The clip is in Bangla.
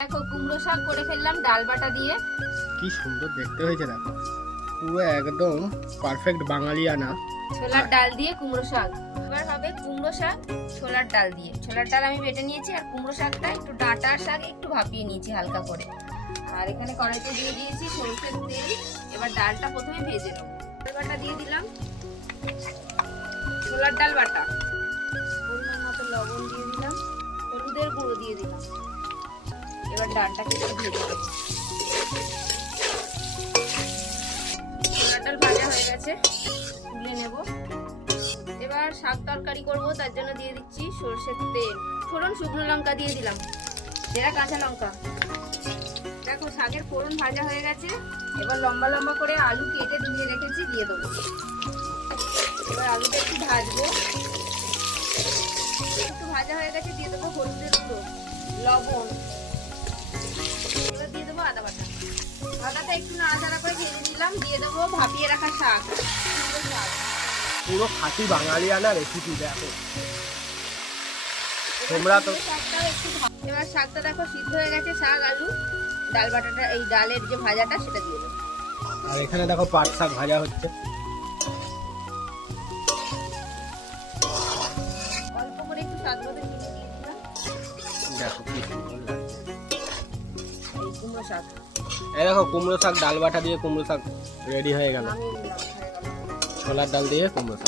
দেখো কুমড়ো শাক করে ফেললাম ডাল বাটা দিয়ে। কি সুন্দর দেখতে হয়েছে, দেখো পুরো একদম পারফেক্ট বাঙালিয়ানা। ছোলার ডাল দিয়ে কুমড়ো শাক। এবার হবে কুমড়ো শাক ছোলার ডাল দিয়ে। ছোলার ডাল আমি বেটে নিয়েছি, আর কুমড়ো শাকটা একটু ডাঁটার শাক একটু ভাপিয়ে নিয়েছি হালকা করে। আর এখানে কড়াইতে দিয়ে দিয়েছি সরষের তেল। এবার ডালটা প্রথমে ভেজে নেব। ডাল বাটা দিয়ে দিলাম, ছোলার ডাল বাটা, পরিমাণ মতো লবণ দিয়ে দিলাম, হলুদের গুঁড়ো দিয়ে দিলাম। এবার ডালটাকে একটু ভেজে নেব। ছোলার ডাল ভাজা হয়ে গেছে, তুলে নেব। এবার শাক তরকারি করব, তার জন্য দিয়ে দিচ্ছি সরষের তেল, ফোড়ন, শুকনো লঙ্কা দিয়ে দিলাম, যেটা কাঁচা লঙ্কা। দেখো শাকের ফোড়ন ভাজা হয়ে গেছে। এবার লম্বা লম্বা করে আলু কেটে ধুয়ে রেখেছি দিয়ে দেবো। এবার আলুটা একটু ভাজবো, একটু ভাজা হয়ে গেছে, দিয়ে দেবো হলুদের গুঁড়ো, লবণ। এবার দিয়ে দেবো আদা বাটা। আদাটা একটু নাড়াচাড়া করে ভেজে নিলাম, দিয়ে দেবো ভাপিয়ে রাখা শাক, কুমড়ো শাক। পুরো খাঁটি বাঙালিয়ানা রেসিপি। দেখো তোমরা তো এবার শাকটা দেখো সিদ্ধ হয়ে গেছে, শাক আলু ডাল বাটাটা, এই ডালের যে ভাজাটা সেটা দিয়ে দেবো। আর এখানে দেখো পাট শাক ভাজা হচ্ছে। অল্প করে একটু স্বাদ মতো চিনি দিয়ে দিলাম। দেখো কি সুন্দর লাগছে। এই কুমড়ো শাক এই দেখো কুমড়ো শাক ডাল বাটা দিয়ে কুমড়ো শাক রেডি হয়ে গেল। নামিয়ে নিলাম, হয়ে গেল। ছোলার ডাল দিয়ে কুমড়ো শাক।